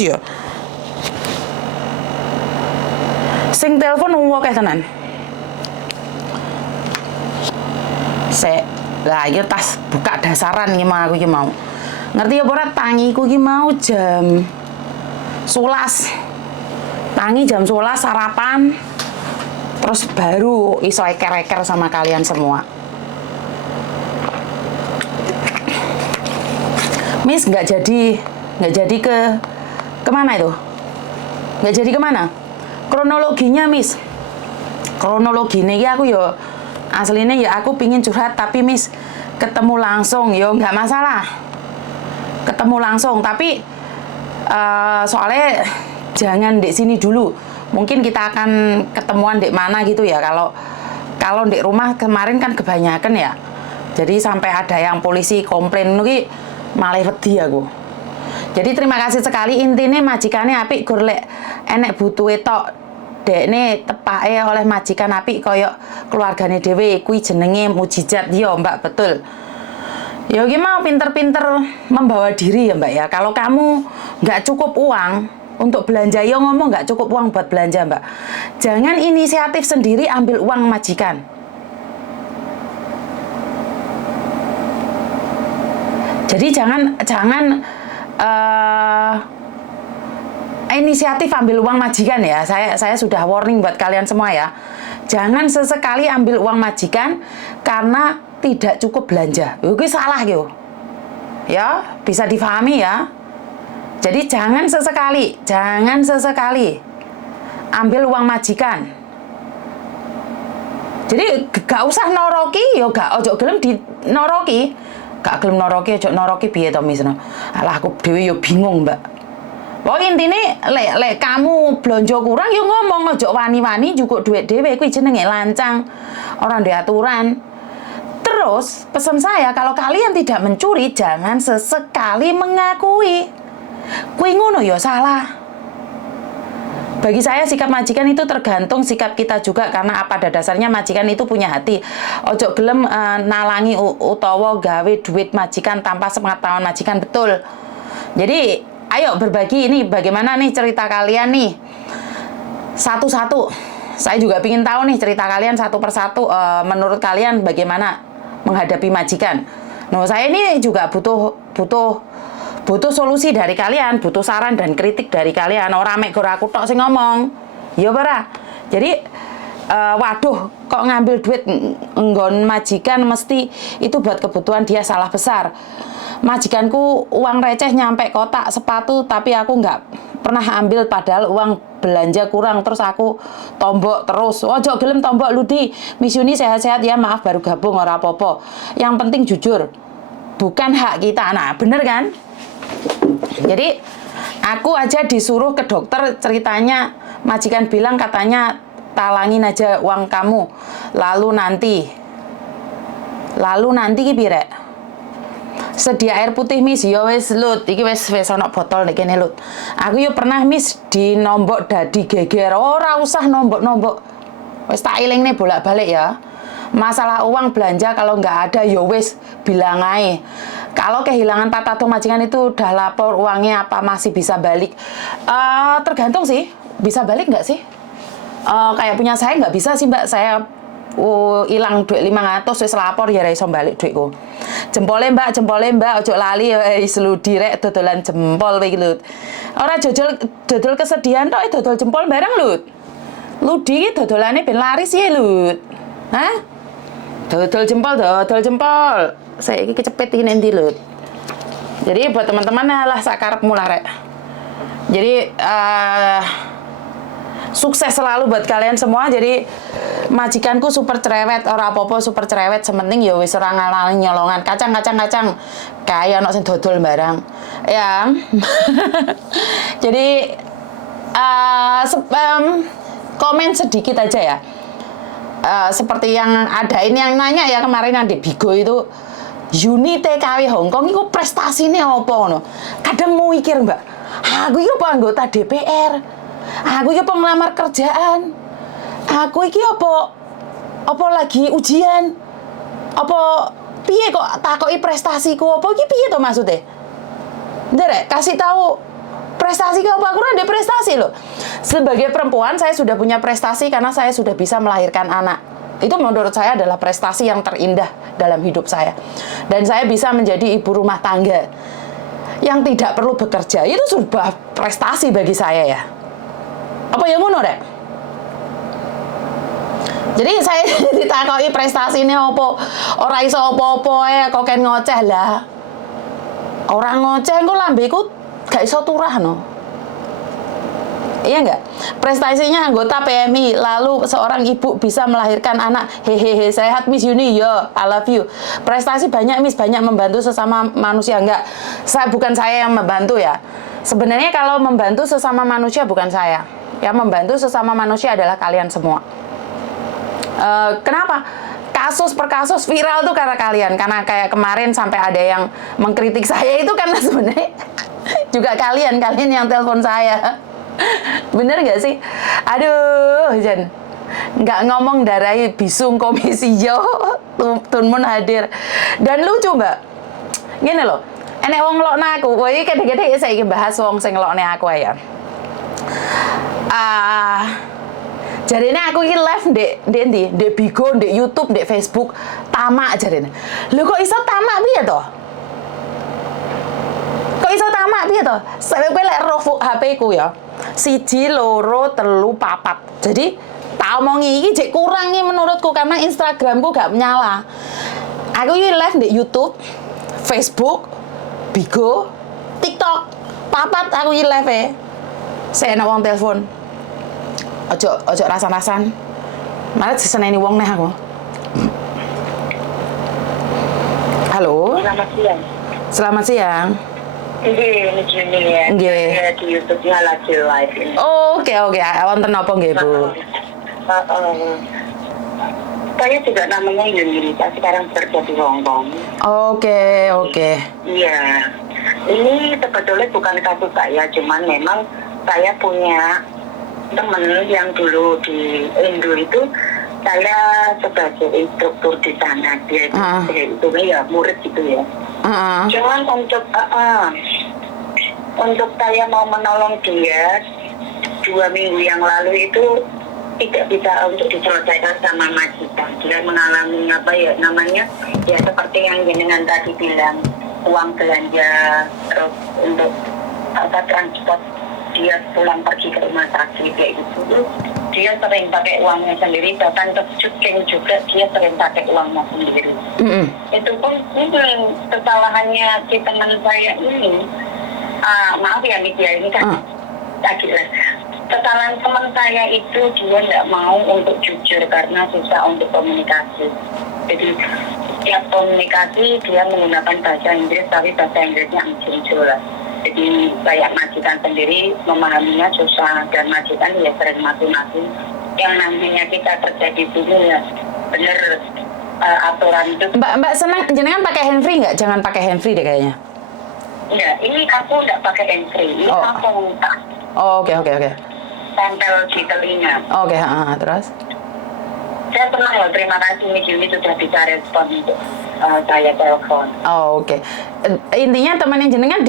ya. Sing telepon akeh tenan. Lah iki tas buka dasaran iki mau aku iki mau. Ngerti apa ora tangiku iki mau jam 11. Tangi jam 11 sarapan. Terus baru iso eker-eker sama kalian semua. Miss nggak jadi kemana itu? Nggak jadi kemana? Kronologinya Miss. Kronologinya ya aku yo aslinya ya aku pingin curhat tapi Miss ketemu langsung yo nggak masalah. Ketemu langsung tapi soalnya jangan di sini dulu. Mungkin kita akan ketemuan di mana gitu ya. Kalau di rumah kemarin kan kebanyakan ya. Jadi sampai ada yang polisi komplain nuki malah wedi aku. Jadi terima kasih sekali intinya majikane apik gur lek enek butuhe tok dekne tepake oleh majikan apik koyo keluargane dhewe kuwi jenenge mujizat yo Mbak, betul. Ya gimana pinter-pinter membawa diri ya Mbak ya. Kalau kamu nggak cukup uang untuk belanja, ya ngomong nggak cukup uang buat belanja Mbak. Jangan inisiatif sendiri ambil uang majikan. Jadi jangan inisiatif ambil uang majikan ya. Saya sudah warning buat kalian semua ya. Jangan sesekali ambil uang majikan karena tidak cukup belanja. Itu salah gitu. Ya, bisa difahami ya. Jadi jangan sesekali ambil uang majikan. Jadi gak usah noroki, ya gak ojo gelem di noroki. Gak gelem noroki, ojo noroki piye to Miss. Alah aku dhewe yo bingung, Mbak. Pokoknya intine lek kamu blonjo kurang yo ngomong ojo wani-wani njukuk duit dhewe kuwi jenenge lancang. Ora ndek aturan. Terus pesan saya kalau kalian tidak mencuri jangan sesekali mengakui. Kuwi ngono ya salah. Bagi saya sikap majikan itu tergantung sikap kita juga karena pada dasarnya majikan itu punya hati. Ojo gelem nalangi utawa gawe duit majikan tanpa sepengetahuan majikan, betul. Jadi ayo berbagi ini bagaimana nih cerita kalian nih. Satu-satu. Saya juga ingin tahu nih cerita kalian satu persatu menurut kalian bagaimana menghadapi majikan. Nah, saya ini juga butuh solusi dari kalian, butuh saran dan kritik dari kalian. Orang mek gor aku tok sing ngomong. Ya ora. Jadi waduh, kok ngambil duit nggon majikan mesti itu buat kebutuhan dia salah besar. Majikanku uang receh nyampe kotak sepatu tapi aku nggak pernah ambil padahal uang belanja kurang terus aku tombok terus. Ojo gelem tombok Ludi. Miss Yuni sehat-sehat ya, maaf baru gabung ora apa-apa. Yang penting jujur. Bukan hak kita. Nah, bener kan? Jadi aku aja disuruh ke dokter ceritanya majikan bilang katanya talangin aja uang kamu lalu nanti ki pire sedia air putih Miss ya wis Lut iki wis ana botol nek kene Lut aku yo pernah Miss di nombok dadi geger ora usah nombok-nombok wis tak elingne bolak-balik ya. Masalah uang belanja kalau nggak ada ya wis bilang aja. Kalau kehilangan tato majikan itu udah lapor uangnya apa masih bisa balik? Tergantung sih, bisa balik nggak sih? Kayak punya saya nggak bisa sih Mbak, saya hilang duit 500 wis lapor ya iso balik duitku. Jempole Mbak, ojo lali wis Ludi rek dodolan jempol iki Lut. Ora dodol kesedihan tok dodol jempol bareng Lut. Ludi iki dodolane ben laris ya Lut. Hah? Dodol jempol. Saya ini kecepet ini nanti Lut. Jadi buat teman-teman lah sakarepmu lah rek. Jadi sukses selalu buat kalian semua. Jadi majikanku super cerewet, ora apa-apa super cerewet. Sementing ya wis ora ngalani nyolongan. Kacang. Kayak ono sing dodol barang. Ya. Jadi komen sedikit aja ya. Seperti yang ada ini yang nanya ya kemarin yang di Bigo itu Yuni TKW Hongkong itu prestasinya apa no? Kadang mau mikir Mbak, aku itu apa anggota DPR, aku itu apa ngelamar kerjaan, aku ini apa lagi ujian, apa piye kok takoki prestasiku apa iki piye to maksudnya? Ndek kasih tahu prestasi ke apa? Aku ada prestasi loh. Sebagai perempuan saya sudah punya prestasi karena saya sudah bisa melahirkan anak. Itu menurut saya adalah prestasi yang terindah dalam hidup saya. Dan saya bisa menjadi ibu rumah tangga yang tidak perlu bekerja. Itu sebuah prestasi bagi saya ya. Apa yang ngono rek? Jadi saya ditakoki prestasi ini apa? Ora iso apa-apa kok ken ngoceh lah. Orang ngoceh engko lambeku gak iso turah no. Iya enggak? Prestasinya anggota PMI, lalu seorang ibu bisa melahirkan anak. Hehehe, sehat Miss Yuni, yo, I love you. Prestasi banyak Miss, banyak membantu sesama manusia. Enggak, bukan saya yang membantu ya. Sebenarnya kalau membantu sesama manusia bukan saya. Yang membantu sesama manusia adalah kalian semua. Kenapa? Kasus per kasus viral tuh karena kalian. Karena kayak kemarin sampai ada yang mengkritik saya itu karena sebenarnya juga kalian yang telepon saya. Bener gak sih? Aduh, Jan. Nggak ngomong darai bisung komisi yo. Tunmun hadir. Dan lucu mbak. Gini loh. Enek wong ngelokna aku. Woi, gede-gede saya ingin bahas wong sing ngelokna aku ya. Jadi ini aku ini live di Bigo, di YouTube, di Facebook, tamak jadi ini. Lu kok iso tamak piye toh? Kok iso tamak piye toh? Sampai gue lek roh HP ku ya. 1, 2, 3, 4. Jadi tak omongi iki jek kurang nih menurutku karena Instagramku gak nyala. Aku ini live di YouTube, Facebook, Bigo, TikTok. 4 aku ini live ya. Saya enak wong telepon. Ojo rasan-rasan. Malah diseneni wong neh aku. Halo. Selamat siang. Selamat siang. Nggih, Juni ya. Nggih. Di YouTube-nya lagi live ini. Oke. Wonten napa nggih, Bu? Saya juga namanya Yuni, saya sekarang bekerja di Hong Kong. Oke. Iya. Ini sebetulnya bukan kasus saya, cuman memang saya punya teman yang dulu di Indo itu saya sebagai instruktur di sana, dia itu ya murid gitu ya. Cuman untuk saya mau menolong dia 2 minggu yang lalu itu tidak bisa untuk diselesaikan sama majikan. Dia mengalami namanya ya seperti yang jenengan tadi bilang, uang belanja, terus untuk transport dia pulang pergi ke rumah sakit kayak gitu. Dia sering pakai uangnya sendiri, bahkan ke syuting juga dia sering pakai uangnya sendiri. Itu pun kesalahannya si teman saya ini, maaf ya media ini kan agak kesalahan teman saya itu dia tidak mau untuk jujur karena susah untuk komunikasi. Jadi tiap komunikasi dia menggunakan bahasa Inggris tapi bahasa Inggrisnya jelas. Jadi kayak majikan sendiri memahaminya susah dan majikan ya sering mati-mati. Yang nantinya kita kerja di sini ya bener aturan itu. Mbak senang jenengan pakai handfree nggak? Jangan pakai handfree deh kayaknya. Enggak, ini aku nggak pakai handfree. Ini aku minta. Oke. Tempel di telinga. Oke, terus? Saya senang loh, terima kasih Miss Yuni sudah bisa respon untuk saya telepon. Oke. Intinya teman yang jenengan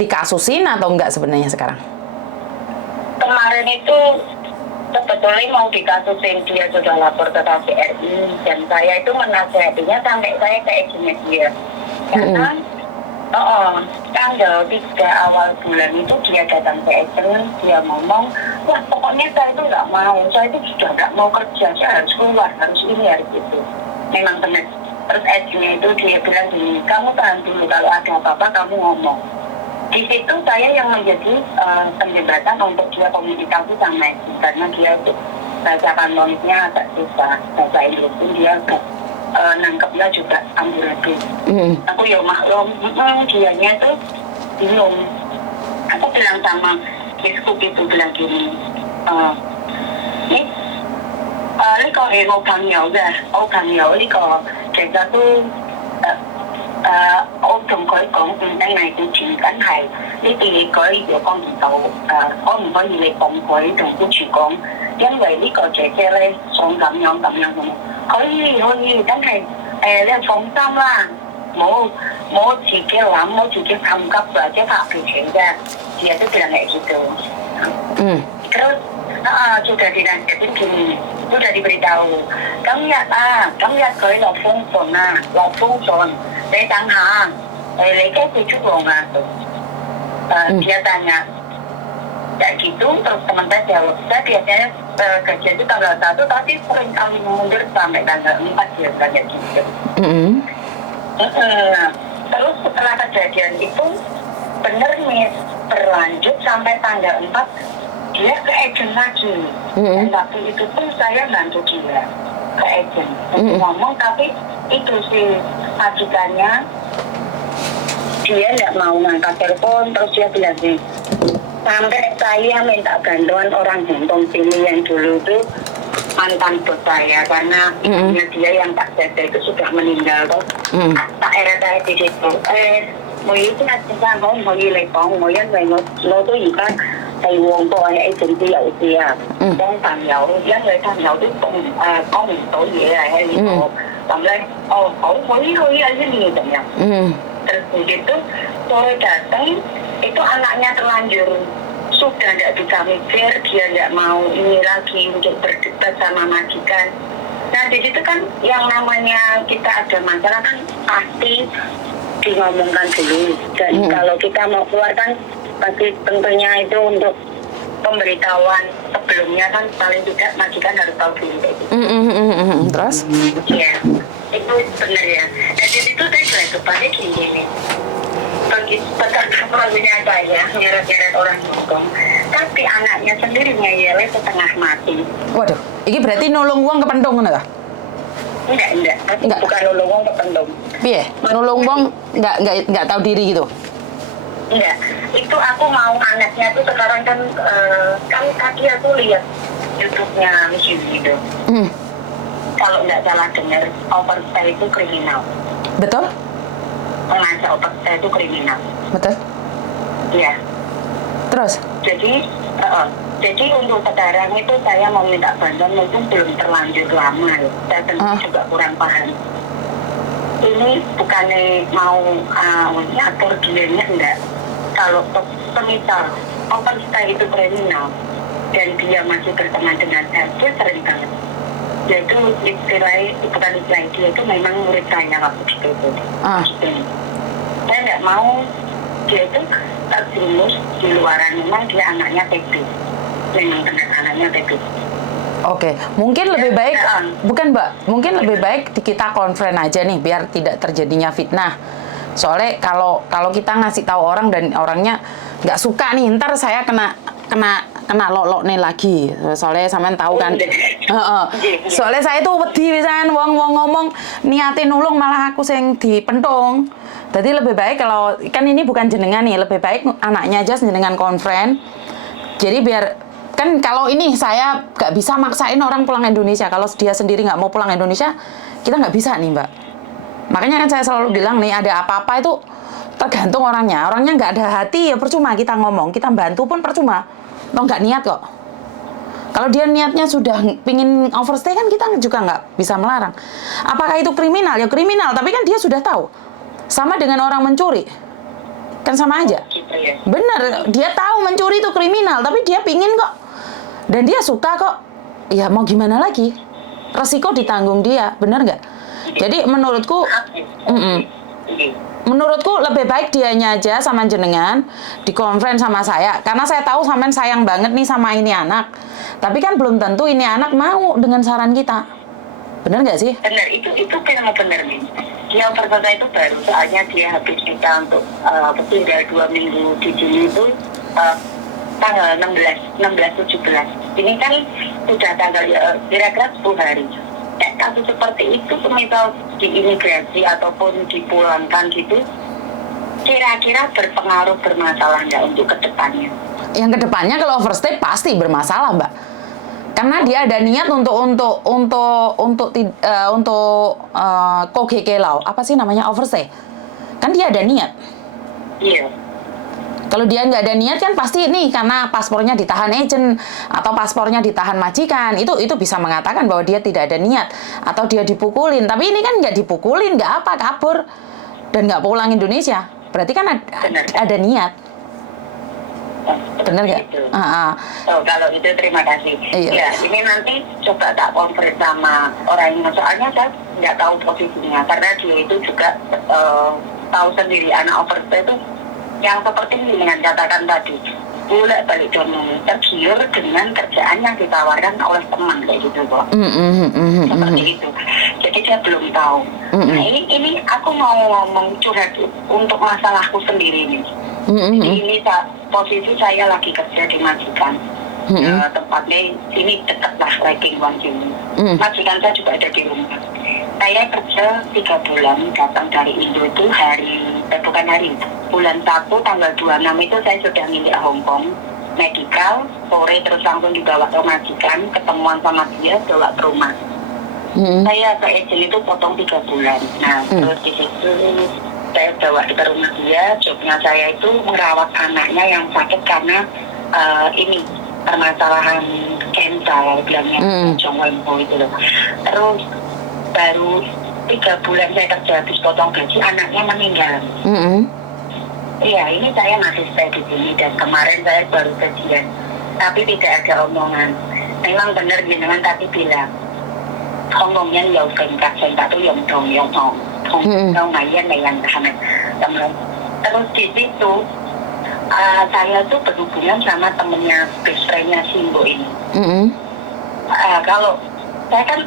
dikasusin atau enggak sebenarnya sekarang? Kemarin itu sebetulnya mau dikasusin, dia sudah lapor ke KPRI dan saya itu menasihatinya sampai saya kayak gini dia. Karena tanggal 3 awal bulan itu dia datang ke agent, dia ngomong, wah pokoknya saya itu nggak mau, saya itu sudah nggak mau kerja, saya harus keluar, harus ini, harus itu. Memang benar. Terus agentnya itu dia bilang gini, kamu tahan dulu, kalau ada apa-apa kamu ngomong. Di situ saya yang menjadi penjembatan untuk dia komunikasi sama agent, karena dia itu bahasa kanoniknya agak susah, bahasa Inggris pun dia agak nangkepnya juga amburadul. Aku ya maklum, dianya tuh bingung. Aku bilang sama biskup itu bilang gini, ini kalau有朋友嘅，我朋友呢個其實都我同佢講唔定係佢傳緊係呢啲嘢佢又幫唔到，可唔可以你幫佢同僱主講，因為呢個姐姐咧想咁樣，可以，真係你放心啦，冇自己諗，冇自己心急或者發脾氣啫。dia tuh bilang kayak gitu. Terus sudah dinasihatin gini, sudah diberitahu, kamu lihat kalau lo phone son, dari tangan, dari kayak tujuh bonga tuh. Dia tanya, kayak gitu, terus teman saya jawab, saya biasanya kerja itu tanggal 1, tapi sering kali mundur sampai tanggal 4 dia kayak gitu. Terus setelah kejadian itu bener nih berlanjut sampai tanggal 4 dia ke agent lagi. Dan waktu itu pun saya bantu dia ke agent ngomong, tapi itu si majikannya dia nggak mau ngangkat telepon. Terus dia bilang sih, sampai saya minta bantuan orang Hongkong sini yang dulu itu mantan bos saya, karena ibunya dia yang Pak Jada itu sudah meninggal tuh. Tak era saya di situ mỗi cái ra có mỗi gì lại có mỗi nhân về nó tôi gì kan thầy Hoàng tôi hay agency dầu kia con thằng dầu giá người thằng dầu tiếp tục có một tội gì hay gì đó làm lên khổ mấy hơi aja nih katanya. Terus begitu sore datang itu anaknya terlanjur sudah tidak bisa mikir, dia tidak mau ini lagi untuk berdebat sama majikan. Nah di situ kan yang namanya kita ada masalah kan pasti ngomongkan dulu, dan kalau kita mau keluar kan pasti tentunya itu untuk pemberitahuan sebelumnya kan paling tidak majikan harus tahu dulu. Terus? Iya, itu benar ya. Dan di situ saya juga depannya gini, bagi pekerja lagunya saya nyeret-nyeret orang hukum, tapi anaknya sendiri ngeyelnya setengah mati. Waduh, ini berarti nolong uang kependong nggak? Enggak. Bukan nolong uang kependong. Iya, nolong uang nggak tahu diri gitu. Enggak, itu aku mau anaknya tuh sekarang kan tadi aku lihat YouTube-nya Miss Yudi itu. Kalau nggak salah dengar, overstay itu kriminal. Betul? Mengajak overstay itu kriminal. Betul? Iya. Terus? Jadi untuk sekarang itu saya mau minta bantuan, mungkin belum terlanjur lama ya. Saya sendiri juga kurang paham. Ini bukannya mau ngatur dianya enggak. Kalau semisal overstay itu kriminal dan dia masih berteman dengan saya, dia sering banget. Yaitu bukan istilah dia itu memang murid saya waktu itu. Saya nggak mau dia itu terjerumus di luaran, memang dia anaknya TB. Memang benar anaknya TB. Oke, mungkin lebih baik, bukan Mbak, mungkin lebih baik kita konfren aja nih, biar tidak terjadinya fitnah. Soalnya kalau kita ngasih tahu orang dan orangnya nggak suka nih, ntar saya kena lolok nih lagi. Soalnya sampean tahu kan, soalnya saya tuh wedi pisan wong ngomong niatin nulung malah aku sing dipentong. Jadi lebih baik kalau kan ini bukan jenengan nih, lebih baik anaknya aja jenengan konfren. Jadi biar kan kalau ini saya nggak bisa maksain orang pulang Indonesia. Kalau dia sendiri nggak mau pulang Indonesia, kita nggak bisa nih Mbak. Makanya kan saya selalu bilang nih, ada apa-apa itu tergantung orangnya. Orangnya nggak ada hati ya percuma kita ngomong, kita bantu pun percuma. Toh nggak niat kok. Kalau dia niatnya sudah pingin overstay kan kita juga nggak bisa melarang. Apakah itu kriminal? Ya kriminal, tapi kan dia sudah tahu. Sama dengan orang mencuri. Kan sama aja. Bener, dia tahu mencuri itu kriminal, tapi dia pingin kok. Dan dia suka kok. Ya mau gimana lagi? Resiko ditanggung dia, bener nggak? Jadi menurutku lebih baik dianya aja sama jenengan dikonfren sama saya, karena saya tahu sampean sayang banget nih sama ini anak, tapi kan belum tentu ini anak mau dengan saran kita, bener nggak sih? Bener, itu memang bener nih. Dia perkasa itu baru, soalnya dia habis kita untuk tinggal 2 minggu di sini itu tanggal 16-17. Ini kan sudah tanggal kira-kira 10 hari. Kasus seperti itu semisal di imigrasi ataupun dipulangkan gitu, kira-kira bermasalah nggak untuk kedepannya? Yang kedepannya kalau overstay pasti bermasalah Mbak, karena dia ada niat untuk kogekelau, apa sih namanya, overstay, kan dia ada niat. Iya. Kalau dia nggak ada niat kan pasti nih karena paspornya ditahan agent atau paspornya ditahan majikan, itu bisa mengatakan bahwa dia tidak ada niat atau dia dipukulin. Tapi ini kan nggak dipukulin, nggak apa, kabur dan nggak pulang Indonesia. Berarti kan ada niat. Bener nggak? Itu. Ah, ah. Oh, kalau itu terima kasih. Iya. Ya, ini nanti coba tak konfirmasi sama orang yang soalnya saya nggak tahu posisinya karena dia itu juga tahu sendiri anak overstay itu yang seperti ini dengan katakan tadi boleh balik domong tergiur dengan kerjaan yang ditawarkan oleh teman kayak gitu kok. Seperti itu. Jadi dia belum tahu. Nah ini aku mau ngomong curhat untuk masalahku sendiri nih. Jadi ini posisi saya lagi kerja di majikan. Tempatnya ini dekat lah ranking One sini. Majikan saya juga ada di rumah. Saya kerja 3 bulan datang dari Indo itu bulan 1 tanggal 26 itu saya sudah milik Hongkong medical, sore terus langsung dibawa ke majikan, ketemuan sama dia, bawa ke rumah. Saya ke agent itu potong 3 bulan. Nah terus di situ saya bawa ke rumah dia, jobnya saya itu merawat anaknya yang sakit karena ini permasalahan kanker bilangnya Jongwenpo itu loh. Terus baru 3 bulan saya kerja habis potong gaji anaknya meninggal. Iya ini saya masih stay di sini dan kemarin saya baru gajian tapi tidak ada omongan. Memang benar jenengan tadi bilang ngomongnya nhiều tình cảm saya tuh yang dong không ngayon yang hangat. Terus di situ saya tuh berhubungan sama temennya best friendnya Simbo ini. Kalau saya kan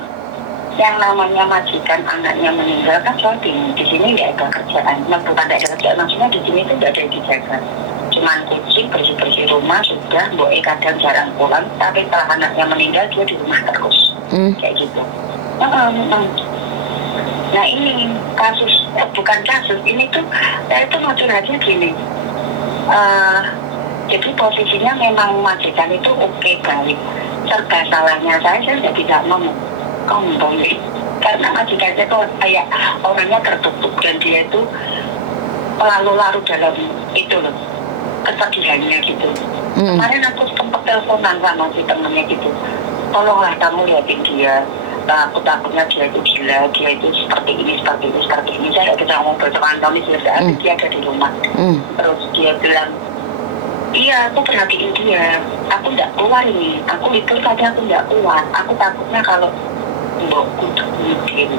yang namanya majikan anaknya meninggal kan saya bingung di sini nggak ada kerjaan, bukan nggak ada kerjaan maksudnya di sini tuh nggak ada yang dijaga, cuman kucing bersih rumah sudah, boe kadang jarang pulang, tapi setelah anaknya meninggal dia di rumah terus kayak gitu. Nah ini kasus bukan kasus ini tuh saya tuh mau curhatnya gini. Jadi posisinya memang majikan itu oke baik, serba salahnya saya nggak bisa ngomong karena majikan saya itu kayak orangnya tertutup dan dia itu lalu larut dalam itu loh kesedihannya gitu. Kemarin aku sempat teleponan sama si temennya gitu, tolonglah kamu lihatin dia, aku takutnya dia itu gila, dia itu seperti ini. Saya bisa ngomong bersama Antoni dia ada di rumah. Terus dia bilang, iya aku perhatiin dia, aku nggak keluar nih, aku libur saja aku nggak keluar, aku takutnya kalau mbokku tuh bunuh diri.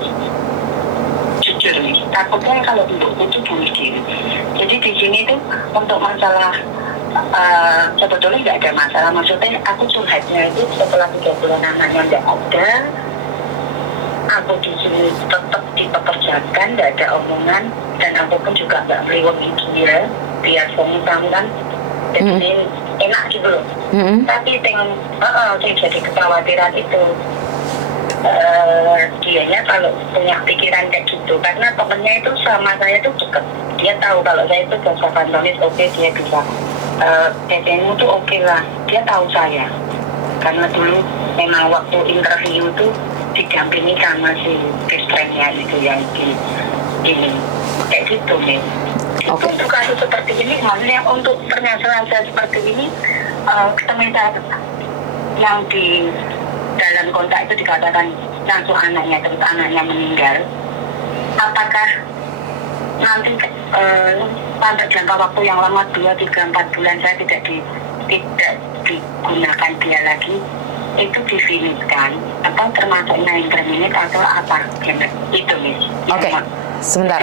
Jujur nih, takutnya kalau mbokku tuh bunuh diri. Jadi di sini tuh untuk masalah sebetulnya nggak ada masalah, maksudnya aku curhatnya itu setelah 3 bulan anaknya nggak ada, aku di sini tetap dipekerjakan, nggak ada omongan, dan aku pun juga nggak meliwati dia, biar suami kan, jadi enak gitu loh. Tapi yang jadi kekhawatiran itu dianya kalau punya pikiran kayak gitu, karena temennya itu sama saya tuh deket, dia tahu kalau saya itu jasa kantonis oke, dia bisa PTNmu tuh oke lah, dia tahu saya karena dulu memang waktu interview tuh didampingi sama si best friendnya itu yang di ini kayak gitu nih. Itu untuk kasus seperti ini, maksudnya untuk permasalahan saya seperti ini, ketemu yang di dalam kontak itu dikatakan langsung anaknya, terus anaknya meninggal. Apakah nanti pada jangka waktu yang lama 2, 3, 4 bulan saya tidak digunakan dia lagi, itu difinitkan atau termasuk interminate atau apa? Itu nih. Oke. Sebentar.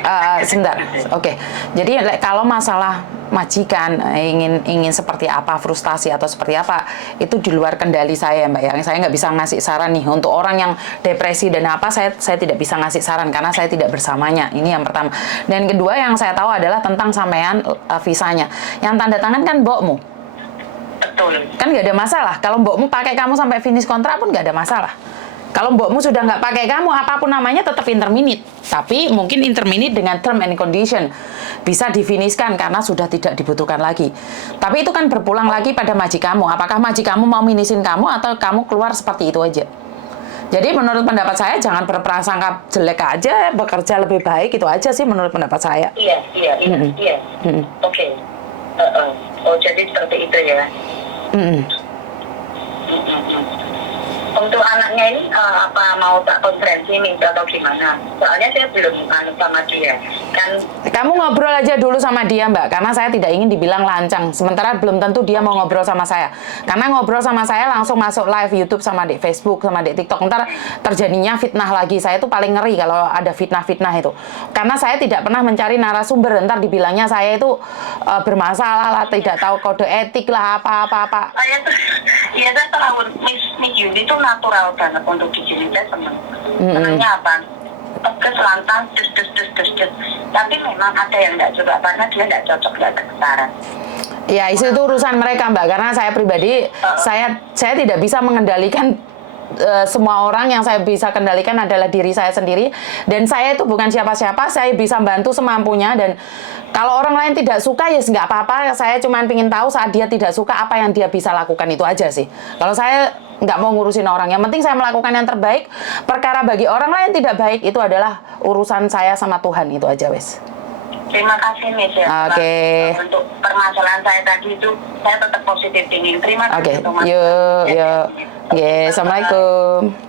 Oke. Jadi kalau masalah majikan ingin seperti apa, frustasi atau seperti apa, itu di luar kendali saya, Mbak. Yang saya nggak bisa ngasih saran nih untuk orang yang depresi dan apa, saya tidak bisa ngasih saran karena saya tidak bersamanya. Ini yang pertama. Dan kedua yang saya tahu adalah tentang sampean visanya. Yang tanda tangan kan mbokmu. Betul. Kan nggak ada masalah. Kalau mbokmu pakai kamu sampai finish kontrak pun nggak ada masalah. Kalau mbokmu sudah nggak pakai kamu, apapun namanya tetap interminate. Tapi mungkin interminate dengan term and condition. Bisa difinishkan karena sudah tidak dibutuhkan lagi. Tapi itu kan berpulang lagi pada majikamu. Apakah majikamu mau minisin kamu atau kamu keluar seperti itu aja? Jadi menurut pendapat saya jangan berprasangka jelek aja, bekerja lebih baik, itu aja sih menurut pendapat saya. Iya. Oke. Oh jadi seperti itu ya. Untuk anaknya ini apa mau tak konferensi nih atau gimana? Soalnya saya belum sama dia kan. Kamu ngobrol aja dulu sama dia, Mbak, karena saya tidak ingin dibilang lancang. Sementara belum tentu dia mau ngobrol sama saya. Karena ngobrol sama saya langsung masuk live YouTube sama di Facebook sama di TikTok. Ntar terjadinya fitnah lagi. Saya tuh paling ngeri kalau ada fitnah-fitnah itu. Karena saya tidak pernah mencari narasumber. Ntar dibilangnya saya itu bermasalah lah, tidak tahu kode etik lah, apa-apa. Saya tahu Miss Yudi itu natural banget untuk dicerita teman. Temannya apa? Tegas, lantang, des. Tapi memang ada yang nggak suka karena dia nggak cocok, nggak kesetaraan. Ya, itu urusan mereka, Mbak. Karena saya pribadi, saya tidak bisa mengendalikan semua orang. Yang saya bisa kendalikan adalah diri saya sendiri. Dan saya itu bukan siapa-siapa. Saya bisa bantu semampunya. Dan kalau orang lain tidak suka, ya nggak apa-apa. Saya cuma ingin tahu saat dia tidak suka, apa yang dia bisa lakukan, itu aja sih. Kalau saya nggak mau ngurusin orang. Yang penting saya melakukan yang terbaik. Perkara bagi orang lain tidak baik, itu adalah urusan saya sama Tuhan. Itu aja, wes. Terima kasih, Miss. Oke. Untuk permasalahan saya tadi itu, saya tetap positif tinggi. Terima kasih. Oke, yuk. Oke, Assalamualaikum.